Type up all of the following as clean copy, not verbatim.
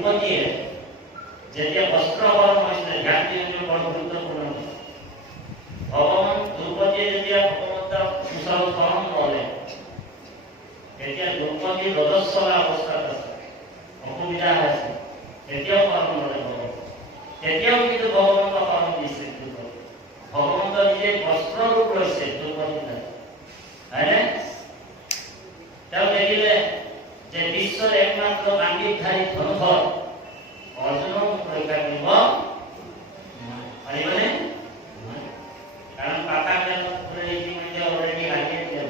দ্ৰৌপদীয়ে যেতিয়া বস্ত্ৰহৰণ হৈছিলে জ্ঞান দিবলৈ বৰ গুৰুত্বপূৰ্ণ। ভগৱান দ্ৰৌপদীয়ে যেতিয়া প্ৰথমতে কুশল হৰণ ল'লে, তেতিয়া দ্ৰৌপদী ৰজস্বলা অৱস্থাত আছে, অসুবিধা হৈছে, তেতিয়াও হৰণ ল'লে ভগৱান। তেতিয়াও কিন্তু ভগৱন্ত হৰণ দিছে দ্ৰৌপদী। ভগৱন্ত নিজে বস্ত্ৰ ৰূপ লৈছে দ্ৰৌপদী, হয়নে? তেওঁ দেখিলে যে বিশ্বৰ একমাত্ৰ গাম্ভীৰ্যধাৰী ধনুধৰ অৰ্জুনক ৰক্ষা কৰিব পাৰিবনে? কাৰণ পাতাকালত ইতিমধ্যে অলৰেডি লাগিয়ে দিলে,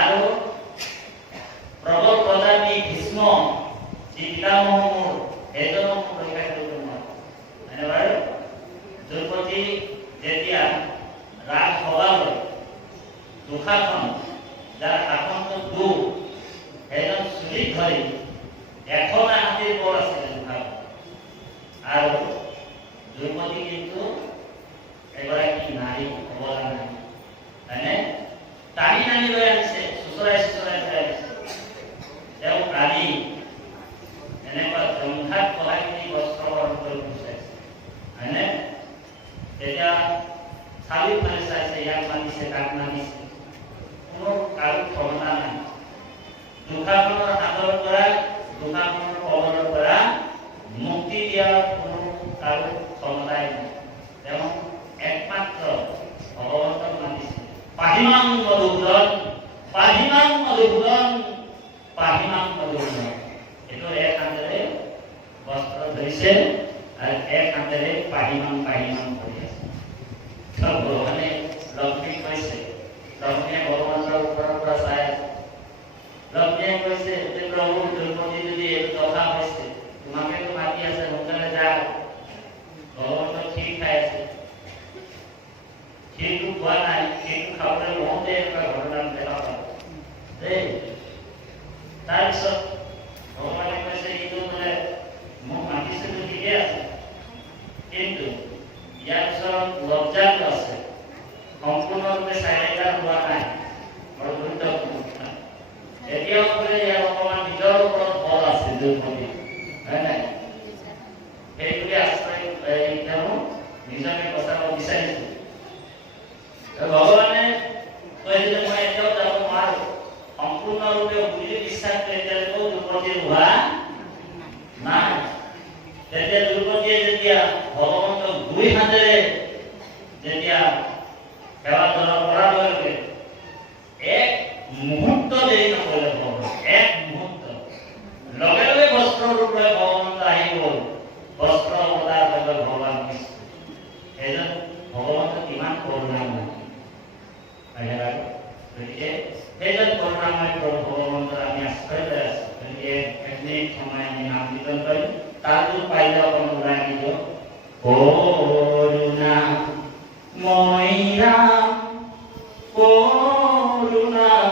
আৰু প্ৰবল প্ৰজাতি ভীষ্ম যি পিতামহ মোৰ এজনক ৰক্ষা কৰিব নোৱাৰে, হয়নে বাৰু? দ্ৰৌপদী যেতিয়া ৰাজ সভালৈ দুষাসন যাৰ শাসনটো দু সেইজন চুলিত ধৰি এখন হাতীৰ বল আছিলে দুষাসন, আৰু দ্ৰৌপদী কিন্তু এগৰাকী নাৰী অবলা নাৰী, হয়নে? টানি টানি লৈ আনিছে, চুচৰাই চুচৰাই লৈ আনিছে। তেওঁ কালি এনেকুৱা জংঘাত কলাখিনি বস্ত্ৰ হৰণ কৰি গুচাইছে, হয়নে? তেতিয়া চাৰিওফালে চাইছে, ইয়াক মানিছে, তাক মানিছে, কোনো কাৰো ক্ষমতা নাই। দুষাসনৰ হাতৰ পৰা, দুষাসনৰ কবলৰ পৰা মুক্তি দিয়াৰ কোনো কাৰো ক্ষমতাই নাই। তেওঁ একমাত্ৰ ভগৱন্তক মানিছে। পাহিমাং মধুসূদন, পাহিমাং মধুসূদন, পাহিমাং মধুসূদন। এইটো এক হাতেৰে বস্ত্ৰ ধৰিছে আৰু এক হাতেৰে পাহিমাং পাহিমাং কৰি আছে। ভগৱানে লক্ষ্মীক কৈছে, লক্ষ্মীয়ে ভগৱানৰ ওপৰৰ পৰা চাই আছে। লক্ষ্মীয়ে কৈছে যে প্ৰভু দ্ৰৌপদী যদি এই কথা হৈছে, তোমাকেতো মাতি আছে, সোনকালে যা। ভগৱান ক্ষীৰ খাই আছে, ক্ষীৰটো খোৱা নাই, ক্ষীৰটো খাবলৈ লওঁতে এনেকুৱা ঘটনা দেখা পাব দেই। তাৰপিছত ভগৱানে কৈছে এইটো বোলে মোক মাতিছেতো ঠিকে আছে, কিন্তু ইয়াৰ ওচৰত লজ্জাটো আছে, সম্পূৰ্ণৰূপে চাৰিটা হোৱা নাই, বৰ গুৰুত্বপূৰ্ণ। এতিয়াও বোলে ইয়াৰ অকণমান নিজৰ ওপৰত বল আছে দ্ৰৌপদী, হয় নাই? সেইটোকে আশ্ৰয় তেওঁ নিজকে বচাব বিচাৰিছে। ভগৱানে কৈছে যে মই এতিয়াও যাব নোৱাৰো, সম্পূৰ্ণৰূপে বুজি বিশ্বাসটো এতিয়ালৈকেও দ্ৰৌপদীৰ হোৱা নাই। তেতিয়া দ্ৰৌপদীয়ে যেতিয়া ভগৱন্তক দুই হাতেৰে যেতিয়া সেৱা কৰাৰ লগে এক মুহূৰ্ত দেৰি নকৰিলে ভগৱান, এক মুহূৰ্ত লগে লগে বস্ত্ৰ ৰূপ লৈ ভগৱন্ত আহি গ'ল। বস্ত্ৰ অৱতাৰ হৈ গ'ল ভগৱান কৃষ্ণ। সেইজন ভগৱন্ত কিমান কৰুণাময়, গতিকে সেইজন কৰুণাময় প্ৰভু ভগৱন্তৰ আমি আশ্ৰয় লৈ আছো। গতিকে এক মিনিট সময় আমি নাম কীৰ্তন কৰিম, তাতো পাৰিলে অকণ ওলাই দিব। করুণাময় রাম, করুণাময়,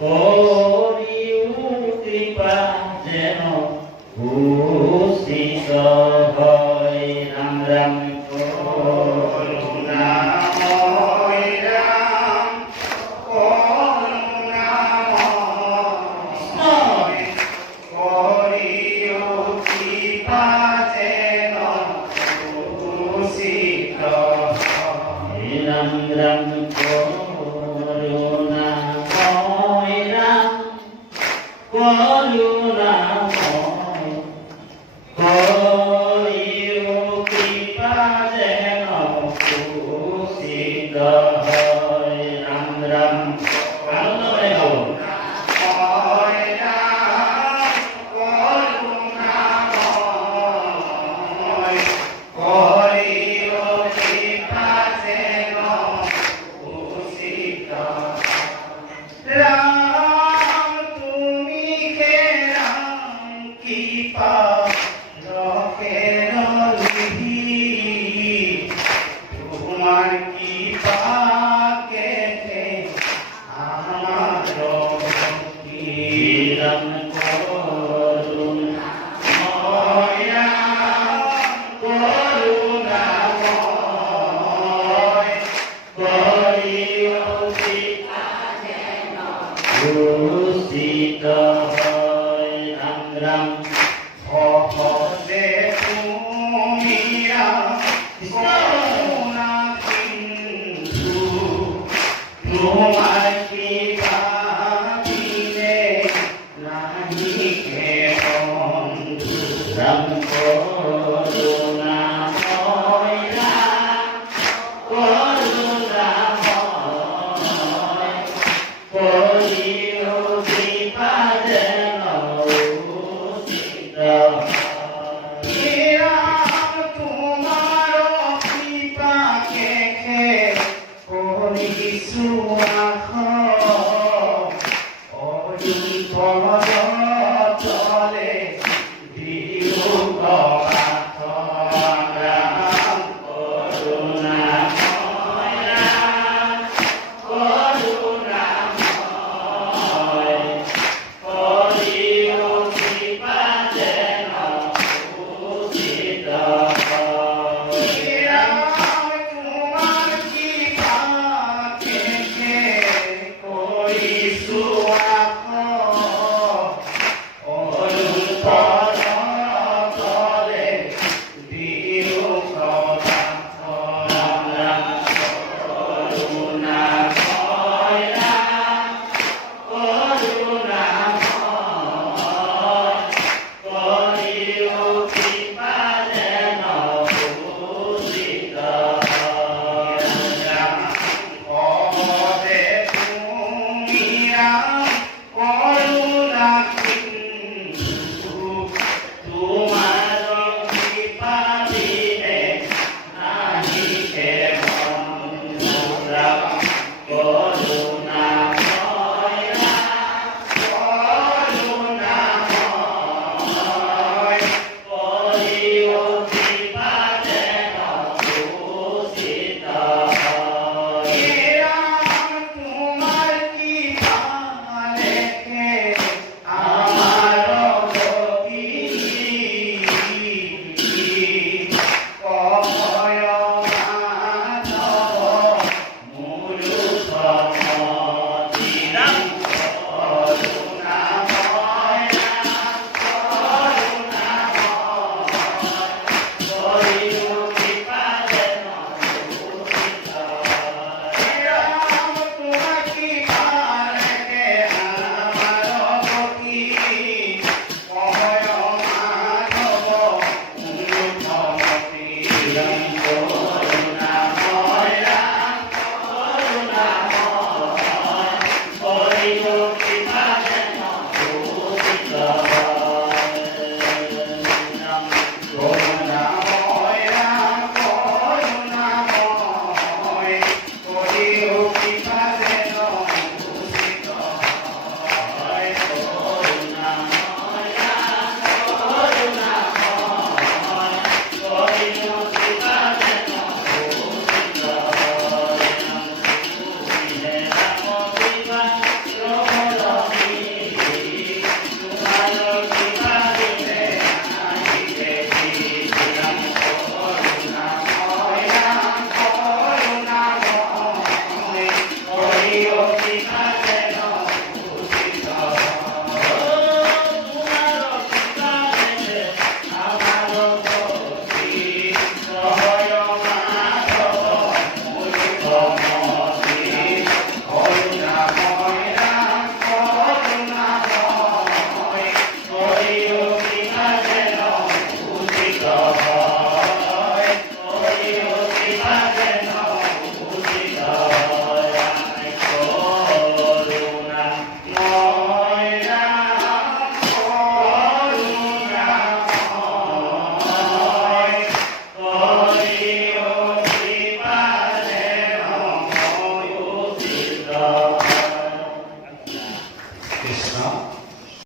করিও কৃপা যেন ভূষিত হয়। রাম রাম করুণাময় রাম, করুণাময়, করিও কৃপা যেন ভূষিত হয়। রাম রাম করুণাময় রাম, করুণাময়, করিও কৃপা যেন ভূষিত হয়। রাম রাম আনন্দ করে গাও। Ram